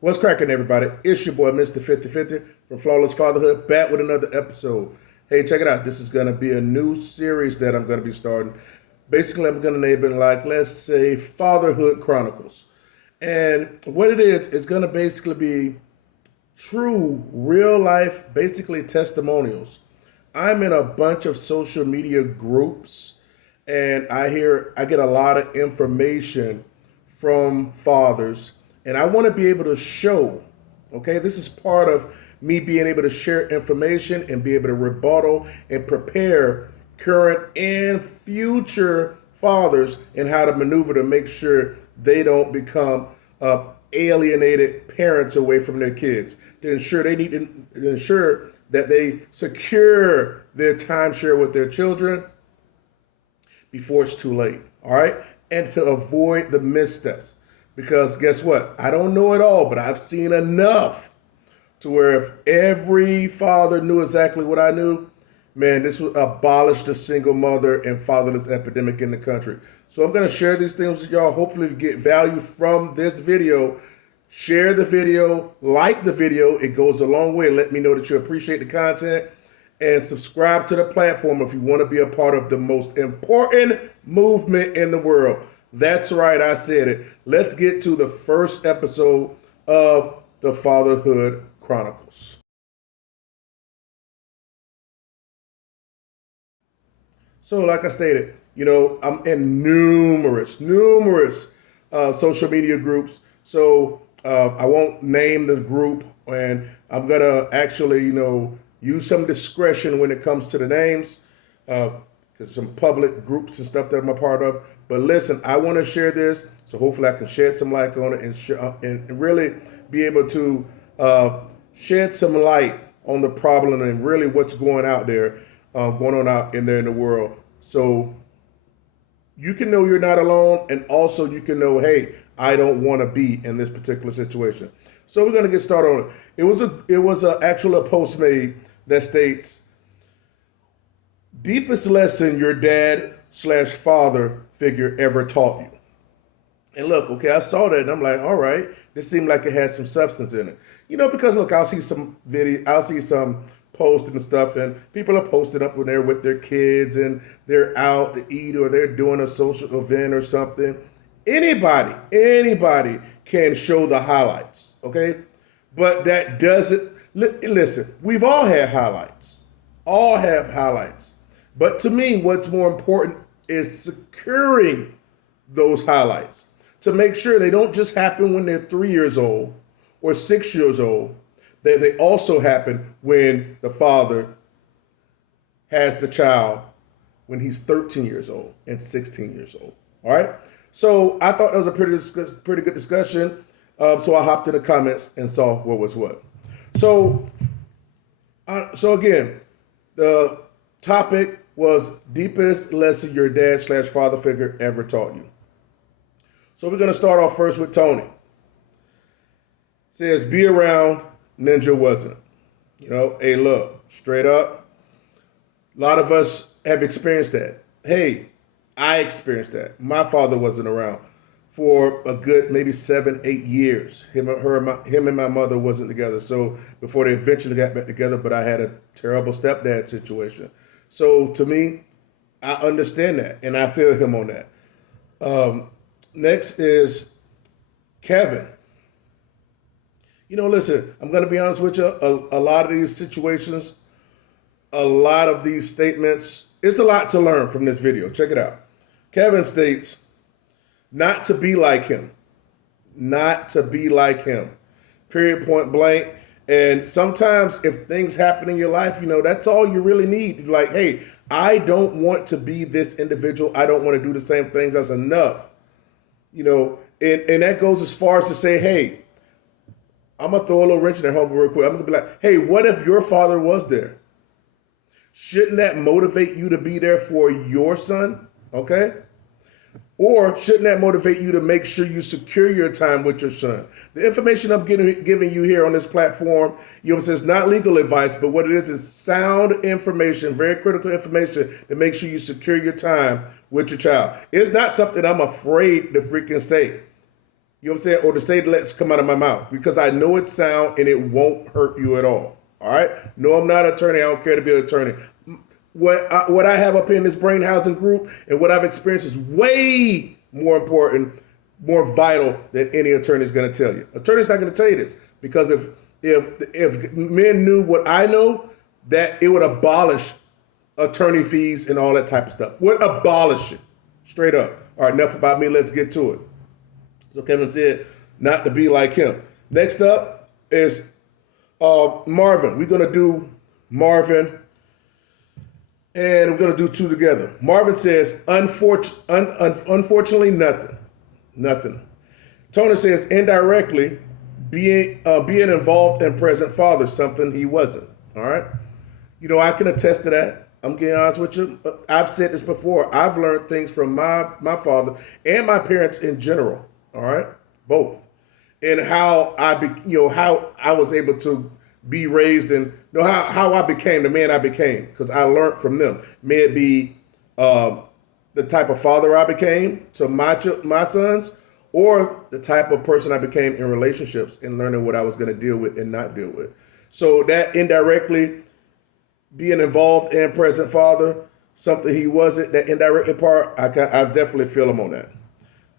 What's cracking, everybody? It's your boy, Mr. 5050 from Flawless Fatherhood, back with another episode. Hey, check it out. This is going to be a new series that I'm going to be starting. Basically, I'm going to name it like, let's say, Fatherhood Chronicles. And what it is, it's going to basically be true, real life, basically testimonials. I'm in a bunch of social media groups, and I get a lot of information from fathers, and I want to be able to show, okay, this is part of me being able to share information and be able to rebuttal and prepare current and future fathers and how to maneuver to make sure they don't become alienated parents away from their kids. To ensure they need to ensure that they secure their timeshare with their children before it's too late. All right, and to avoid the missteps. Because guess what? I don't know it all, but I've seen enough to where if every father knew exactly what I knew, man, this would abolish the single mother and fatherless epidemic in the country. So I'm going to share these things with y'all. Hopefully you get value from this video. Share the video, like the video. It goes a long way. Let me know that you appreciate the content. And subscribe to the platform if you want to be a part of the most important movement in the world. That's right, I said it. Let's get to the first episode of the Fatherhood Chronicles. So, like I stated, I'm in numerous social media groups. So I won't name the group, and I'm gonna actually, use some discretion when it comes to the names, because some public groups and stuff that I'm a part of. But listen, I want to share this, so hopefully I can shed some light on it and really be able to shed some light on the problem and really what's going on out in there in the world. So you can know you're not alone, and also you can know, hey, I don't want to be in this particular situation. So we're gonna get started on it. It was actually a post made that states, deepest lesson your dad/father figure ever taught you. And look, okay, I saw that and I'm like, all right, this seemed like it had some substance in it. Because look, I'll see some posts and stuff, and people are posting up when they're with their kids and they're out to eat or they're doing a social event or something. Anybody can show the highlights, okay? But that doesn't, listen, we've all had highlights. All have highlights. But to me, what's more important is securing those highlights to make sure they don't just happen when they're 3 years old or 6 years old, that they also happen when the father has the child when he's 13 years old and 16 years old. All right? So I thought that was a pretty good discussion. So I hopped in the comments and saw what was what. So again, the topic was deepest lesson your dad/father figure ever taught you. So we're going to start off first with Tony. It says, be around, Ninja wasn't. Hey, look, straight up, a lot of us have experienced that. Hey, I experienced that. My father wasn't around for a good maybe 7-8 years. Him and my mother wasn't together. So before they eventually got back together, but I had a terrible stepdad situation. So to me, I understand that and I feel him on that. Next is Kevin. Listen, I'm going to be honest with you. A lot of these situations, a lot of these statements, it's a lot to learn from this video. Check it out. Kevin states, not to be like him. Not to be like him. Period, point blank. And sometimes if things happen in your life, that's all you really need. Like, hey, I don't want to be this individual. I don't want to do the same things. That's enough. And that goes as far as to say, hey, I'm going to throw a little wrench in their home real quick. I'm going to be like, hey, what if your father was there? Shouldn't that motivate you to be there for your son? Okay? Or shouldn't that motivate you to make sure you secure your time with your son? The information I'm giving you here on this platform, it's not legal advice, but what it is sound information, very critical information to make sure you secure your time with your child. It's not something I'm afraid to freaking say. You know what I'm saying? Or to say let's come out of my mouth because I know it's sound and it won't hurt you at all. All right? No, I'm not an attorney. I don't care to be an attorney. What I have up here in this brain housing group and what I've experienced is way more important, more vital than any attorney is going to tell you. Attorney's not going to tell you this because if men knew what I know, that it would abolish attorney fees and all that type of stuff. Would abolish it straight up. All right, enough about me. Let's get to it. So Kevin said not to be like him. Next up is Marvin. We're going to do Marvin, and we're going to do two together. Marvin says, unfortunately, nothing. Tony says, indirectly, being involved in present father, something he wasn't. All right? You know, I can attest to that. I'm getting honest with you. I've said this before. I've learned things from my father and my parents in general. All right, both, and how how I was able to be raised and how I became the man I became because I learned from them. May it be the type of father I became to my sons, or the type of person I became in relationships and learning what I was going to deal with and not deal with. So that indirectly being involved in present father, something he wasn't. That indirectly part, I definitely feel him on that.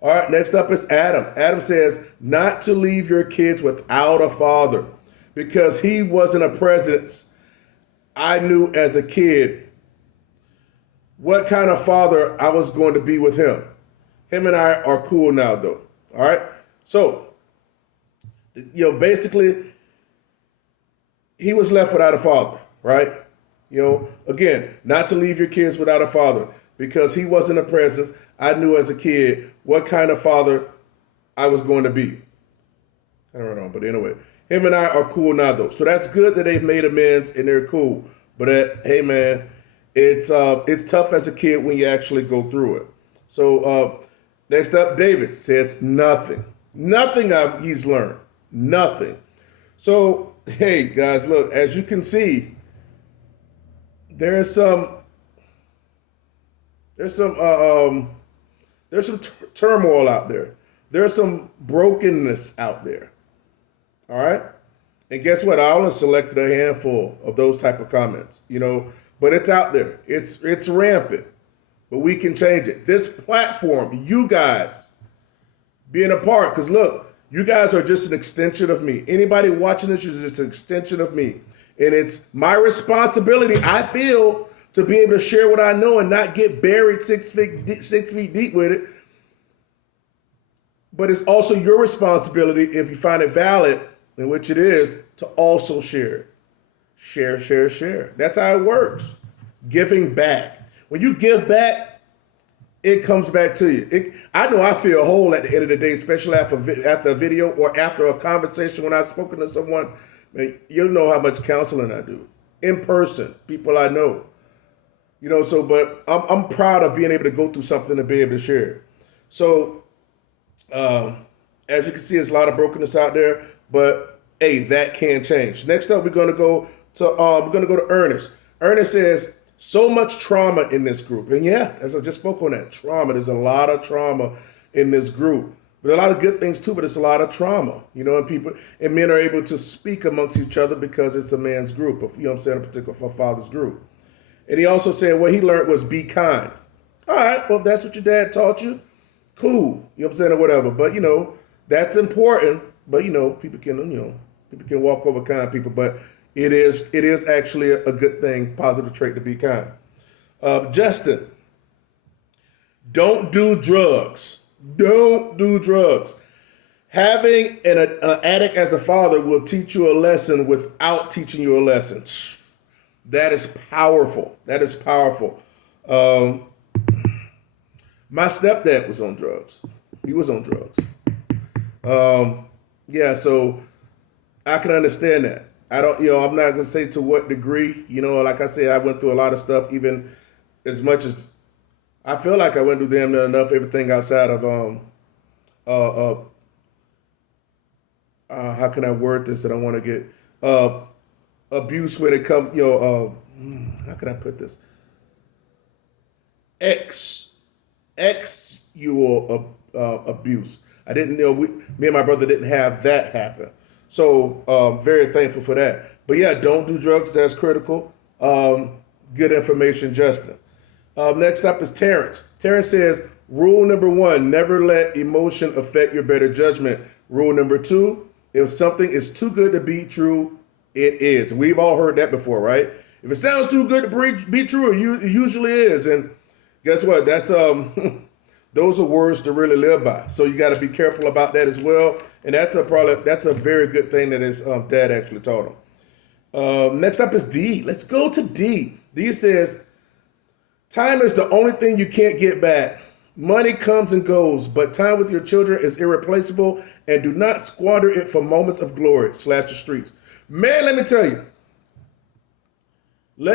All right, next up is Adam. Adam says, not to leave your kids without a father because he wasn't a presence I knew as a kid what kind of father I was going to be with him. Him and I are cool now, though. All right? So, basically, he was left without a father, right? Again, not to leave your kids without a father because he wasn't a presence I knew as a kid what kind of father I was going to be. I don't know, but anyway, him and I are cool now, though. So that's good that they've made amends and they're cool. But hey, man, it's tough as a kid when you actually go through it. So next up, David says nothing. He's learned. Nothing. So, hey, guys, look, as you can see, there's some turmoil out there. There's some brokenness out there. All right? And guess what? I only selected a handful of those type of comments, but it's out there. It's rampant, but we can change it. This platform, you guys being a part, because look, you guys are just an extension of me. Anybody watching this is just an extension of me. And it's my responsibility, I feel, to be able to share what I know and not get buried 6 feet deep with it. But it's also your responsibility, if you find it valid, in which it is, to also share it. Share. That's how it works. Giving back. When you give back, it comes back to you. I know I feel whole at the end of the day, especially after a video or after a conversation when I've spoken to someone. Man, you know how much counseling I do. In person, people I know. But I'm proud of being able to go through something and be able to share it. So, as you can see, there's a lot of brokenness out there, but hey, that can change. Next up, we're going to go to Ernest. Ernest says, so much trauma in this group. And yeah, as I just spoke on that, trauma. There's a lot of trauma in this group. But a lot of good things too, but it's a lot of trauma, and men are able to speak amongst each other because it's a man's group, a particular father's group. And he also said what he learned was be kind. All right, well, if that's what your dad taught you, cool, or whatever. But, that's important. But, people can walk over kind people, but it is actually a good thing, positive trait to be kind. Justin, don't do drugs. Don't do drugs. Having an addict as a father will teach you a lesson without teaching you a lesson. That is powerful. That is powerful. My stepdad was on drugs. He was on drugs. So I can understand that. I'm not gonna say to what degree. Like I said, I went through a lot of stuff. Even as much as I feel like I went through damn near enough everything outside of how can I word this? And I want to get abuse when it comes. How can I put this? Sexual abuse. I didn't know me and my brother didn't have that happen. So very thankful for that. But yeah, don't do drugs. That's critical. Good information, Justin. Next up is Terrence. Terrence says, rule number 1, never let emotion affect your better judgment. Rule number 2, if something is too good to be true, it is. We've all heard that before, right? If it sounds too good to be true, it usually is. And guess what? That's those are words to really live by. So you got to be careful about that as well. And that's a very good thing that his dad actually taught him. Next up is D. Let's go to D. D says, time is the only thing you can't get back. Money comes and goes, but time with your children is irreplaceable, and do not squander it for moments of glory / the streets. Man, let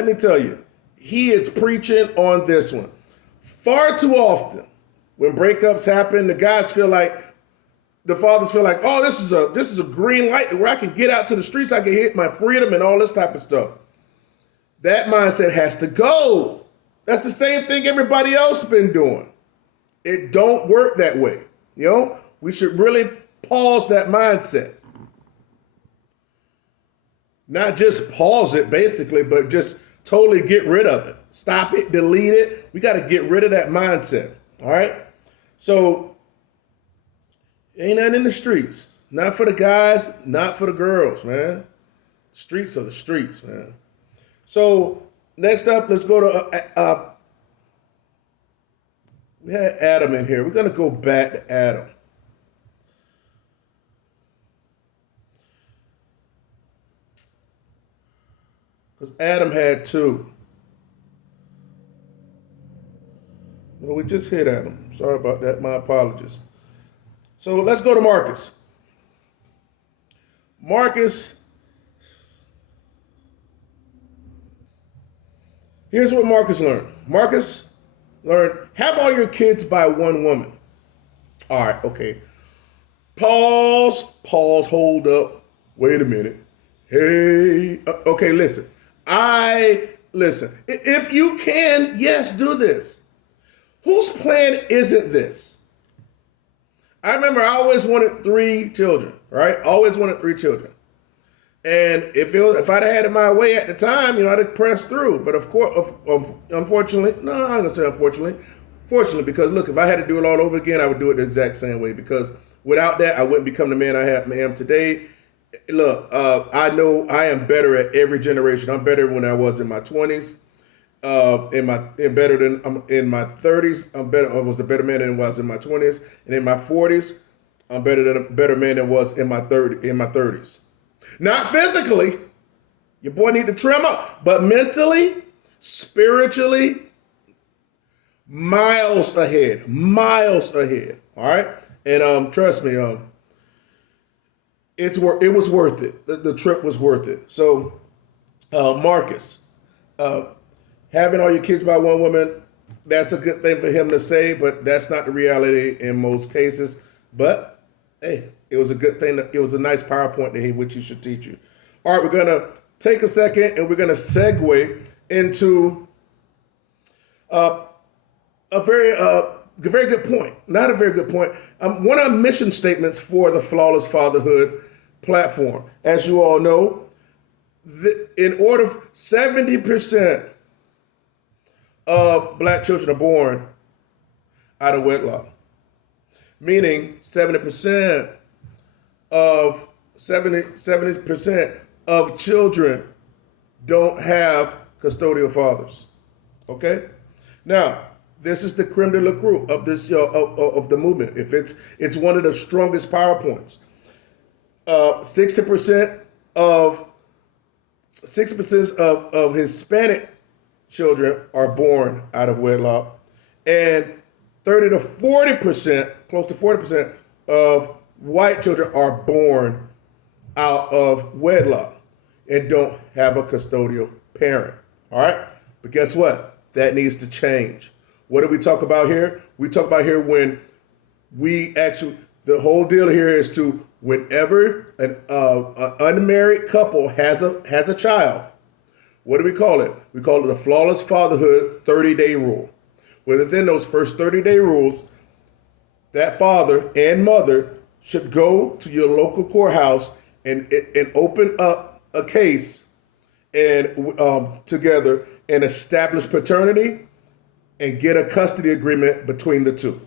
me tell you, he is preaching on this one. Far too often, when breakups happen, the fathers feel like, oh, this is a green light where I can get out to the streets, I can hit my freedom and all this type of stuff. That mindset has to go. That's the same thing everybody else been doing. It don't work that way. We should really pause that mindset. Not just pause it, basically, but just totally get rid of it. Stop it, delete it. We got to get rid of that mindset. All right? So, ain't nothing in the streets. Not for the guys, not for the girls, man. Streets are the streets, man. So, next up, let's go to, we had Adam in here. We're going to go back to Adam. Because Adam had 2. Well, we just hit Adam. Sorry about that. My apologies. So let's go to Marcus. Here's what Marcus learned. Marcus learned, have all your kids by one woman. All right, okay. Pause, hold up. Wait a minute. Hey, okay, listen. If you can, yes, do this. Whose plan isn't this? I remember I always wanted 3 children, right? Always wanted 3 children. And if I'd had it my way at the time, I'd have pressed through. But of course, unfortunately, no, I'm not going to say unfortunately. Fortunately, because look, if I had to do it all over again, I would do it the exact same way. Because without that, I wouldn't become the man I am today. Look, I know I am better at every generation. I'm better when I was in my 20s. In my 30s, I was a better man than I was in my 20s. And in my 40s, I'm better man than I was in my 30s. Not physically. Your boy need to trim up. But mentally, spiritually, miles ahead. All right? And trust me, it was worth it. The trip was worth it. So, Marcus, having all your kids by one woman, that's a good thing for him to say, but that's not the reality in most cases. But, hey, it was a good thing. It was a nice PowerPoint which he should teach you. All right, we're going to take a second and we're going to segue into a very good point. Not a very good point. One of our mission statements for the Flawless Fatherhood platform. As you all know, in order 70% of black children are born out of wedlock. Meaning 70% of children don't have custodial fathers. Okay? Now, this is the creme de la creme of this of the movement. If it's one of the strongest PowerPoints. 60% of Hispanic children are born out of wedlock, and 30 to 40%, close to 40% of white children are born out of wedlock and don't have a custodial parent. All right? But guess what? That needs to change. What do we talk about here? We talk about here when the whole deal here is to whenever an unmarried couple has a child, what do we call it? We call it the Flawless Fatherhood 30-day rule. Within those first 30-day rules, that father and mother should go to your local courthouse and open up a case and together and establish paternity and get a custody agreement between the two.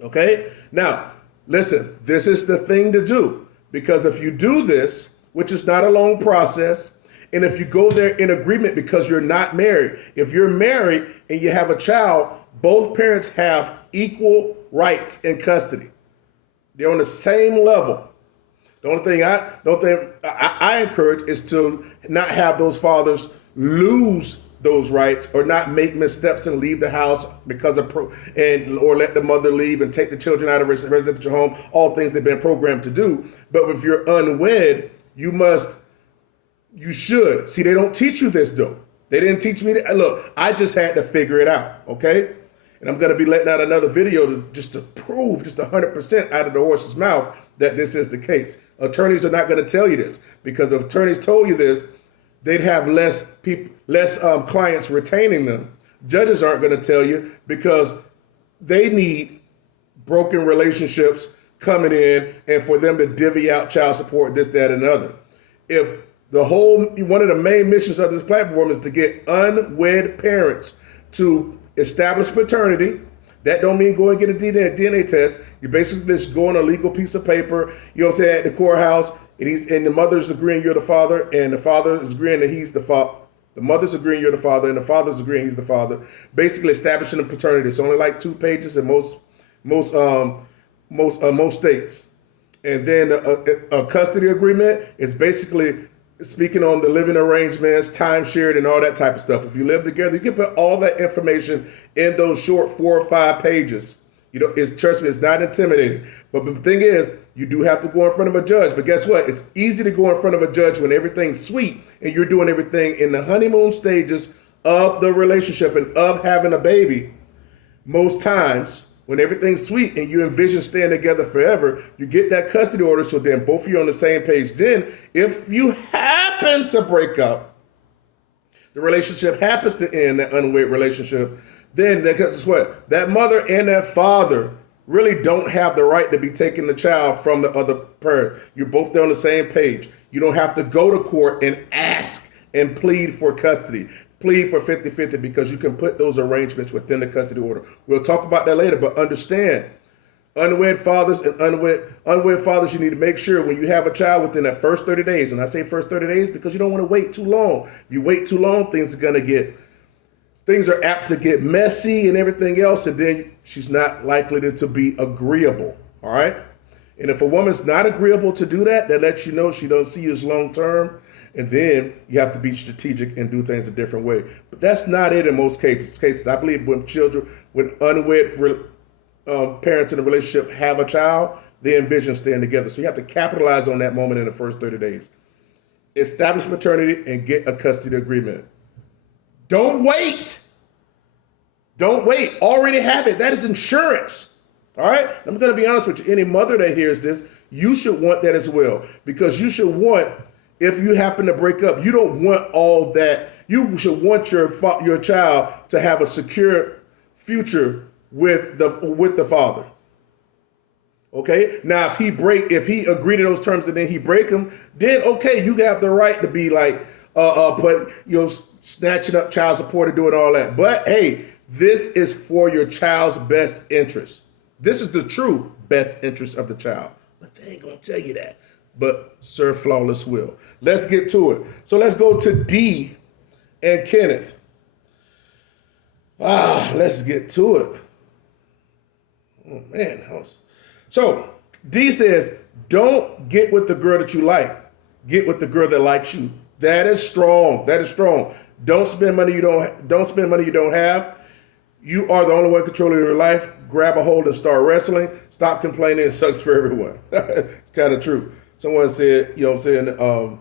Okay? Now, listen, this is the thing to do, because if you do this, which is not a long process, and if you go there in agreement because you're not married, if you're married and you have a child, both parents have equal rights in custody. They're on the same level. The only thing I encourage is to not have those fathers lose those rights or not make missteps and leave the house because of or let the mother leave and take the children out of residential home, all things they've been programmed to do. But if you're unwed, you should. See, they don't teach you this though. They didn't teach me that. Look, I just had to figure it out, okay? And I'm going to be letting out another video to prove just 100% out of the horse's mouth that this is the case. Attorneys are not going to tell you this, because if attorneys told you this, they'd have less clients retaining them. Judges aren't going to tell you because they need broken relationships coming in and for them to divvy out child support, this, that, and another. If one of the main missions of this platform is to get unwed parents to establish paternity. That don't mean go and get a DNA test. You basically just go on a legal piece of paper, you know what I'm saying, at the courthouse, and the mother's agreeing you're the father, and the father is agreeing that he's the father. The mother's agreeing you're the father, and the father's agreeing he's the father. Basically establishing the paternity. It's only like 2 pages in most states. And then a custody agreement is basically speaking on the living arrangements, time shared, and all that type of stuff. If you live together, you can put all that information in those short 4 or 5 pages. Trust me, it's not intimidating. But the thing is, you do have to go in front of a judge. But guess what? It's easy to go in front of a judge when everything's sweet and you're doing everything in the honeymoon stages of the relationship and of having a baby. Most times, when everything's sweet and you envision staying together forever, you get that custody order, so then both of you are on the same page. Then, if you happen to break up, the relationship happens to end, that unwed relationship, then guess what? That mother and that father really don't have the right to be taking the child from the other parent. You're both there on the same page. You don't have to go to court and ask and plead for custody. Plead for 50-50 because you can put those arrangements within the custody order. We'll talk about that later, but understand, unwed fathers and unwed fathers, you need to make sure when you have a child within that first 30 days, and I say first 30 days because you don't want to wait too long. If you wait too long, things are apt to get messy and everything else, and then she's not likely to be agreeable, all right? And if a woman's not agreeable to do that, that lets you know she don't see you as long term. And then you have to be strategic and do things a different way. But that's not it in most cases. I believe when unwed parents in a relationship have a child, they envision staying together. So you have to capitalize on that moment in the first 30 days. Establish maternity and get a custody agreement. Don't wait. Don't wait. Already have it. That is insurance. All right? I'm going to be honest with you. Any mother that hears this, you should want that as well. Because you should want, if you happen to break up, you don't want all that. You should want your child to have a secure future with the father. Okay? Now, if he agreed to those terms and then he break them, then okay, you have the right to be like, snatching up child support and doing all that. But hey, this is for your child's best interest. This is the true best interest of the child. But they ain't going to tell you that. But Sir Flawless will. Let's get to it. So let's go to D and Kenneth. Let's get to it. Oh, man. So D says, don't get with the girl that you like. Get with the girl that likes you. That is strong. That is strong. Don't spend money you don't have. You are the only one controlling your life. Grab a hold and start wrestling. Stop complaining. It sucks for everyone. It's kind of true. Someone said, you know what I'm saying,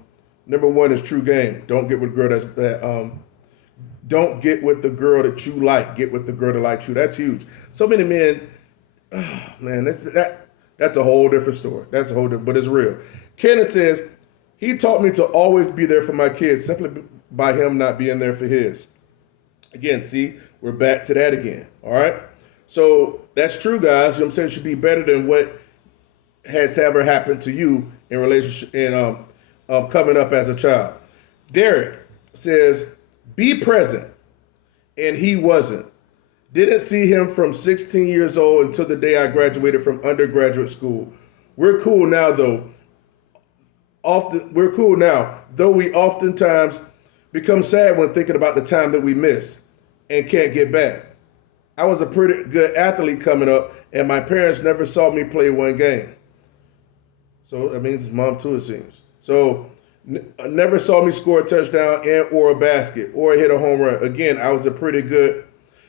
number one is true game. Don't get with a girl don't get with the girl that you like. Get with the girl that likes you. That's huge. So many men, that's a whole different story. That's a whole different, but it's real. Kenneth says, he taught me to always be there for my kids simply by him not being there for his. Again, see, we're back to that again. All right. So that's true, guys. You know what I'm saying? It should be better than what has ever happened to you in relationship and coming up as a child. Derek says, be present. And he wasn't. Didn't see him from 16 years old until the day I graduated from undergraduate school. We're cool now, though. We're cool now, though we oftentimes become sad when thinking about the time that we miss and can't get back. I was a pretty good athlete coming up, and my parents never saw me play one game. So that means his mom too, it seems. So never saw me score a touchdown and or a basket or hit a home run. Again, I was a pretty good,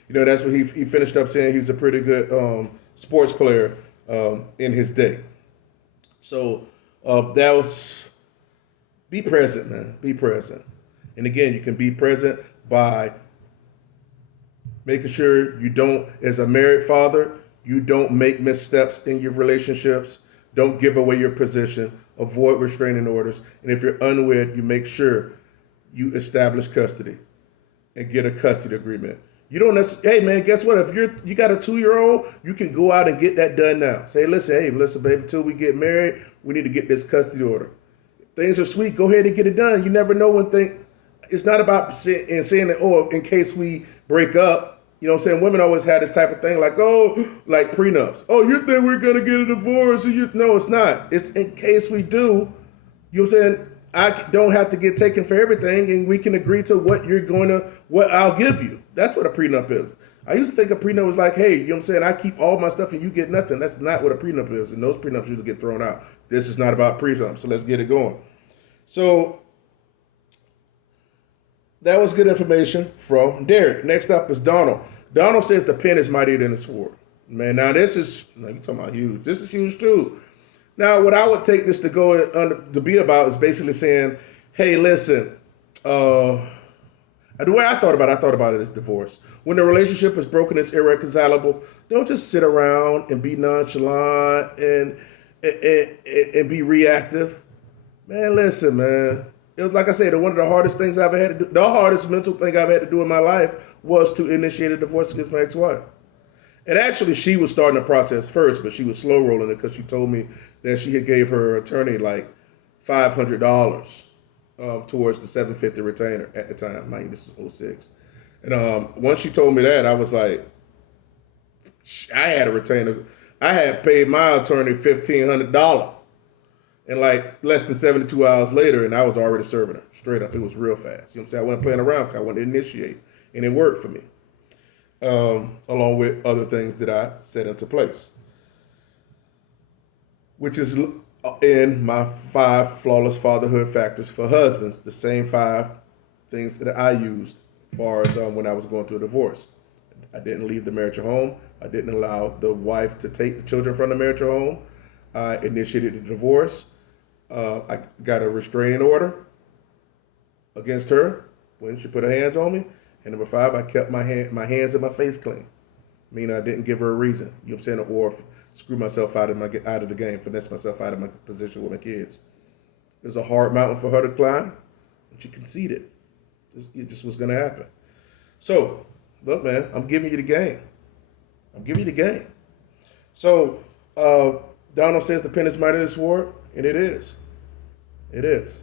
that's what he finished up saying. He was a pretty good sports player in his day. So that was, be present, man. Be present. And again, you can be present by making sure you don't, as a married father, you don't make missteps in your relationships. Don't give away your position. Avoid restraining orders. And if you're unwed, you make sure you establish custody and get a custody agreement. You don't necessarily, hey man, guess what? If you got a 2-year-old, you can go out and get that done now. Say, listen, baby, until we get married, we need to get this custody order. If things are sweet, go ahead and get it done. You never know when it's not about saying that, oh, in case we break up. You know what I'm saying? Women always had this type of thing like prenups. Oh, you think we're going to get a divorce? No, it's not. It's in case we do. You know what I'm saying? I don't have to get taken for everything, and we can agree to what I'll give you. That's what a prenup is. I used to think a prenup was like, hey, you know what I'm saying? I keep all my stuff and you get nothing. That's not what a prenup is. And those prenups usually get thrown out. This is not about prenup, so let's get it going. So that was good information from Derek. Next up is Donald. Donald says the pen is mightier than the sword. Man, now this is, you're talking about huge. This is huge too. Now, what I would take this to be about is basically saying, hey, listen, the way I thought about it as divorce. When the relationship is broken, it's irreconcilable, don't just sit around and be nonchalant and be reactive. Man, listen, man. It was like I said, one of the hardest things I've ever had to do, the hardest mental thing I've had to do in my life was to initiate a divorce against my ex-wife. And actually, she was starting the process first, but she was slow rolling it because she told me that she had gave her attorney like $500 towards the $750 retainer at the time. Mind you, this was 06. And once she told me that, I was like, I had a retainer. I had paid my attorney $1,500. And like less than 72 hours later, and I was already serving her straight up. It was real fast. You know what I'm saying? I wasn't playing around because I wanted to initiate. And it worked for me, along with other things that I set into place, which is in my 5 flawless fatherhood factors for husbands, the same 5 things that I used as far as when I was going through a divorce. I didn't leave the marriage home. I didn't allow the wife to take the children from the marriage home. I initiated the divorce. I got a restraining order against her when she put her hands on me. And number 5, I kept my hands and my face clean. Meaning I didn't give her a reason, you know what I'm saying, or screw myself out of the game, finesse myself out of my position with my kids. It was a hard mountain for her to climb, and she conceded. It just was going to happen. So, look, man, I'm giving you the game. So, Donald says the pen is mightier than the sword, and it is. It is.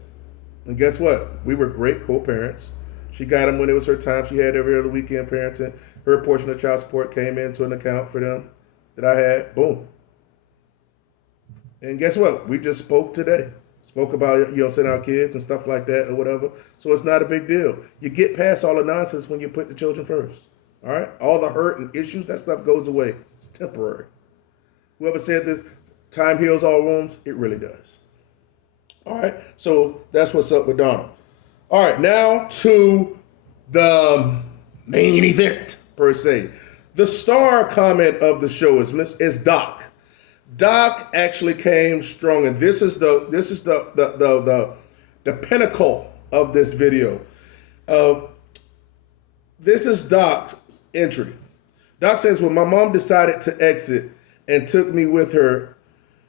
And guess what? We were great co-parents. She got him when it was her time. She had every other weekend parenting. Her portion of child support came into an account for them that I had. Boom. And guess what? We just spoke today. Spoke about, you know, sending our kids and stuff like that or whatever. So it's not a big deal. You get past all the nonsense when you put the children first. All right? All the hurt and issues, that stuff goes away. It's temporary. Whoever said this, time heals all wounds, it really does. All right? So that's what's up with Donald. All right, now to the main event, per se. The star comment of the show is Doc. Doc actually came strong, and this is the pinnacle of this video. This is Doc's entry. Doc says, when my mom decided to exit and took me with her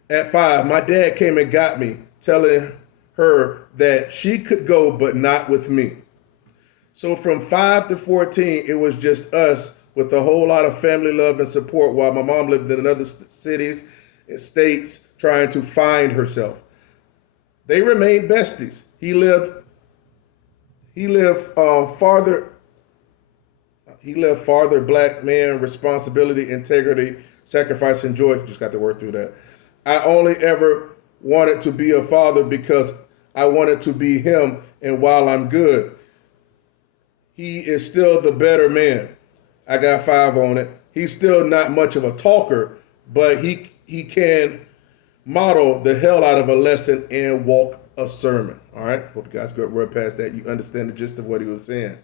at 5, my dad came and got me, telling her that she could go, but not with me. So from 5 to 14, it was just us with a whole lot of family love and support while my mom lived in other cities and states trying to find herself. They remained besties. He lived farther. He lived farther, black man, responsibility, integrity, sacrifice, and joy. Just got to work through that. I only ever wanted to be a father because I wanted to be him, and while I'm good, he is still the better man. I got 5 on it. He's still not much of a talker, but he can model the hell out of a lesson and walk a sermon. All right? Hope you guys got right past that. You understand the gist of what he was saying.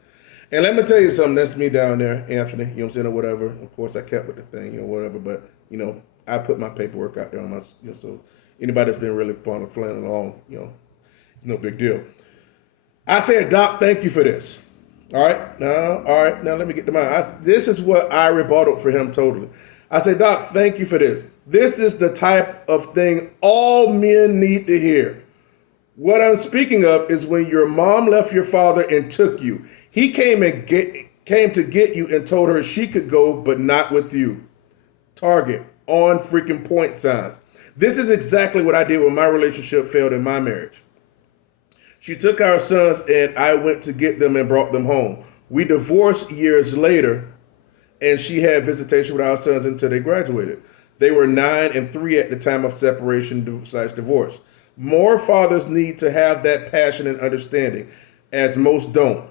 And let me tell you something. That's me down there, Anthony. You know what I'm saying, or whatever. Of course, I kept with the thing, whatever. But, I put my paperwork out there on my, so anybody that's been really fun of flailing along, it's no big deal. I said, Doc, thank you for this. All right, now let me get to mine. This is what I rebutted for him totally. I said, Doc, thank you for this. This is the type of thing all men need to hear. What I'm speaking of is when your mom left your father and took you. He came to get you and told her she could go, but not with you. Target, on freaking point signs. This is exactly what I did when my relationship failed in my marriage. She took our sons and I went to get them and brought them home. We divorced years later and she had visitation with our sons until they graduated. They were 9 and 3 at the time of separation/divorce. More fathers need to have that passion and understanding, as most don't.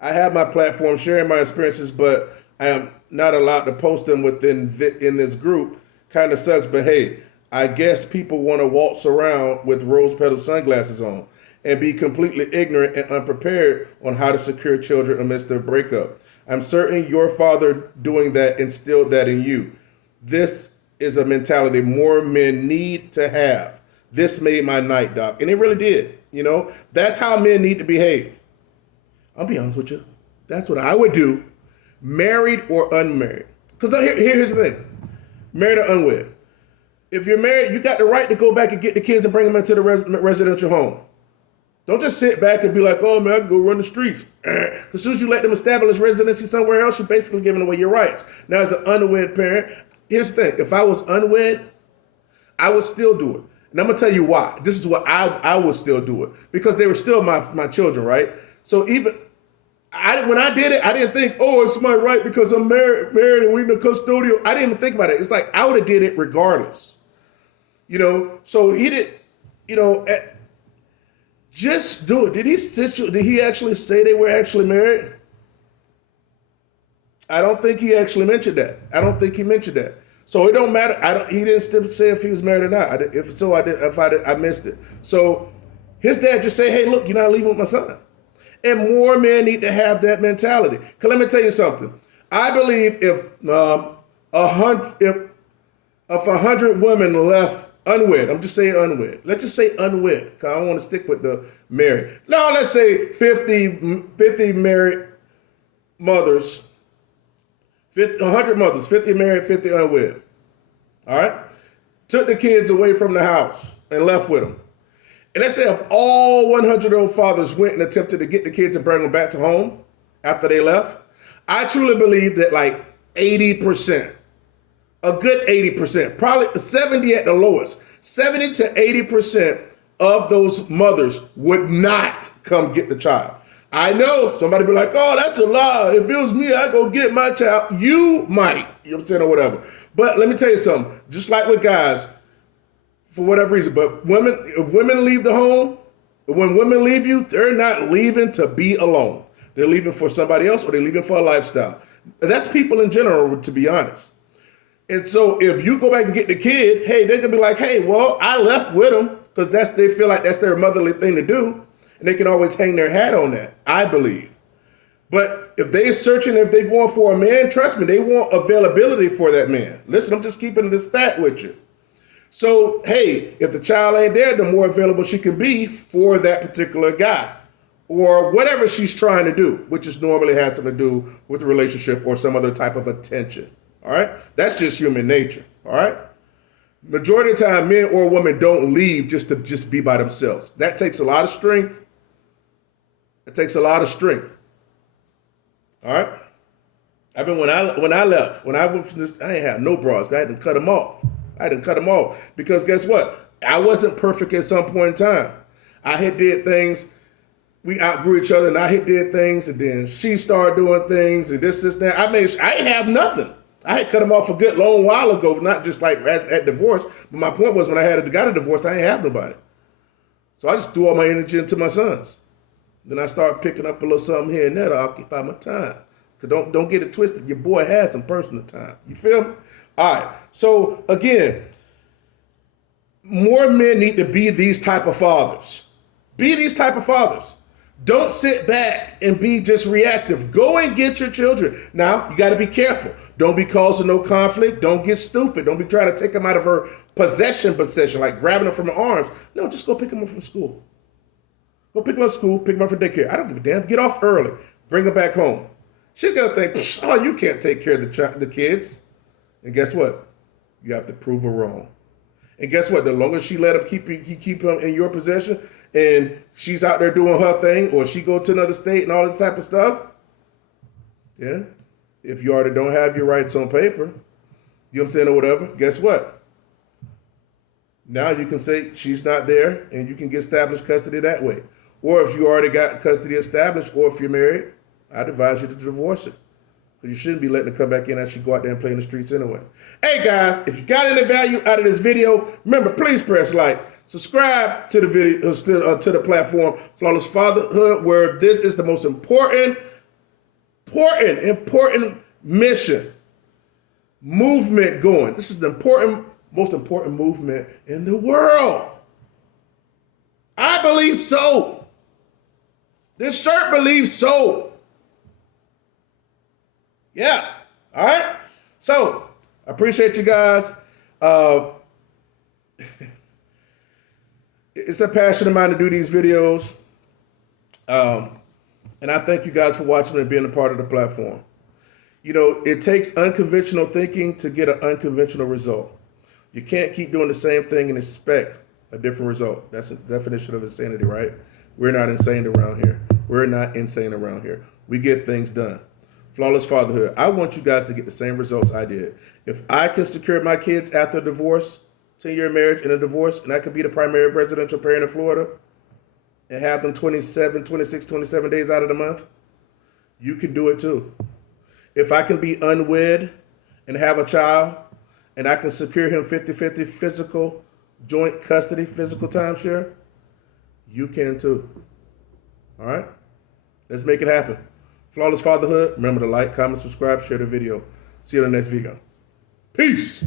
I have my platform sharing my experiences, but I am not allowed to post them in this group. Kind of sucks, but hey, I guess people want to waltz around with rose-petal sunglasses on and be completely ignorant and unprepared on how to secure children amidst their breakup. I'm certain your father doing that instilled that in you. This is a mentality more men need to have. This made my night, Doc. And it really did. That's how men need to behave. I'll be honest with you. That's what I would do, married or unmarried. Because here's the thing. Married or unwed. If you're married, you got the right to go back and get the kids and bring them into the residential home. Don't just sit back and be like, oh, man, I can go run the streets. Because as soon as you let them establish residency somewhere else, you're basically giving away your rights. Now, as an unwed parent, here's the thing. If I was unwed, I would still do it. And I'm going to tell you why. This is what I would still do it. Because they were still my children, right? So when I did it, I didn't think, oh, it's my right because I'm married and we're in the custodial. I didn't even think about it. It's like I would have did it regardless. So he did, just do it. Did he actually say they were actually married? I don't think he actually mentioned that. I don't think he mentioned that. So it don't matter. He didn't still say if he was married or not. I missed it. So his dad just say, hey, look, you're not leaving with my son. And more men need to have that mentality. Because let me tell you something. I believe if 100 women left unwed, I'm just saying unwed. Let's just say unwed, because I don't want to stick with the married. No, let's say 50 married mothers, 100 mothers, 50 married, 50 unwed. All right? Took the kids away from the house and left with them. And let's say if all 100 of those fathers went and attempted to get the kids and bring them back to home after they left, I truly believe that like 80%, a good 80%, probably 70 at the lowest, 70 to 80% of those mothers would not come get the child. I know somebody be like, oh, that's a lie. If it was me, I'd go get my child. You might, you know what I'm saying, or whatever. But let me tell you something, just like with guys, for whatever reason, but if women leave the home, when women leave you, they're not leaving to be alone. They're leaving for somebody else or they're leaving for a lifestyle. That's people in general, to be honest. And so if you go back and get the kid, hey, they're going to be like, hey, well, I left with them because they feel like that's their motherly thing to do. And they can always hang their hat on that, I believe. But if they're searching, if they're going for a man, trust me, they want availability for that man. Listen, I'm just keeping the stat with you. So, hey, if the child ain't there, the more available she can be for that particular guy or whatever she's trying to do, which is normally has something to do with the relationship or some other type of attention. All right? That's just human nature. All right? Majority of the time, men or women don't leave just to be by themselves. That takes a lot of strength. It takes a lot of strength. All right? I mean, when I left, when I went from this, I ain't had no bras. I had to cut them off. I had to cut them off because guess what? I wasn't perfect at some point in time. I had did things. We outgrew each other, and I had did things, and then she started doing things, and this, that. I ain't have nothing. I had cut them off a good long while ago, not just like at divorce. But my point was, when I got a divorce, I ain't have nobody. So I just threw all my energy into my sons. Then I started picking up a little something here and there to occupy my time. Cause don't get it twisted. Your boy has some personal time. You feel me? All right. So again, more men need to be these type of fathers. Be these type of fathers. Don't sit back and be just reactive. Go and get your children. Now, you got to be careful. Don't be causing no conflict. Don't get stupid. Don't be trying to take them out of her possession, like grabbing them from her arms. No, just go pick them up from school. Go pick them up from school, pick them up from daycare. I don't give a damn. Get off early. Bring them back home. She's going to think, oh, you can't take care of the kids. And guess what? You have to prove her wrong. And guess what? The longer she let him keep him in your possession, and she's out there doing her thing, or she go to another state and all this type of stuff, yeah. If you already don't have your rights on paper, you know what I'm saying, or whatever, guess what? Now you can say she's not there, and you can get established custody that way. Or if you already got custody established, or if you're married, I'd advise you to divorce it. You shouldn't be letting her come back in as she go out there and play in the streets anyway. Hey guys, if you got any value out of this video, remember, please press like, subscribe to the video, to the platform Flawless Fatherhood, where this is the most important mission, movement going. This is the most important movement in the world. I believe so. This shirt believes so. Yeah. All right. So I appreciate you guys. It's a passion of mine to do these videos. And I thank you guys for watching and being a part of the platform. You know, it takes unconventional thinking to get an unconventional result. You can't keep doing the same thing and expect a different result. That's the definition of insanity, right? We're not insane around here. We're not insane around here. We get things done. Flawless Fatherhood. I want you guys to get the same results I did. If I can secure my kids after a divorce, 10-year marriage and a divorce, and I can be the primary residential parent in Florida and have them 26, 27 days out of the month, you can do it too. If I can be unwed and have a child, and I can secure him 50-50 physical joint custody, physical timeshare, you can too. All right? Let's make it happen. Flawless Fatherhood. Remember to like, comment, subscribe, share the video. See you in the next video. Peace.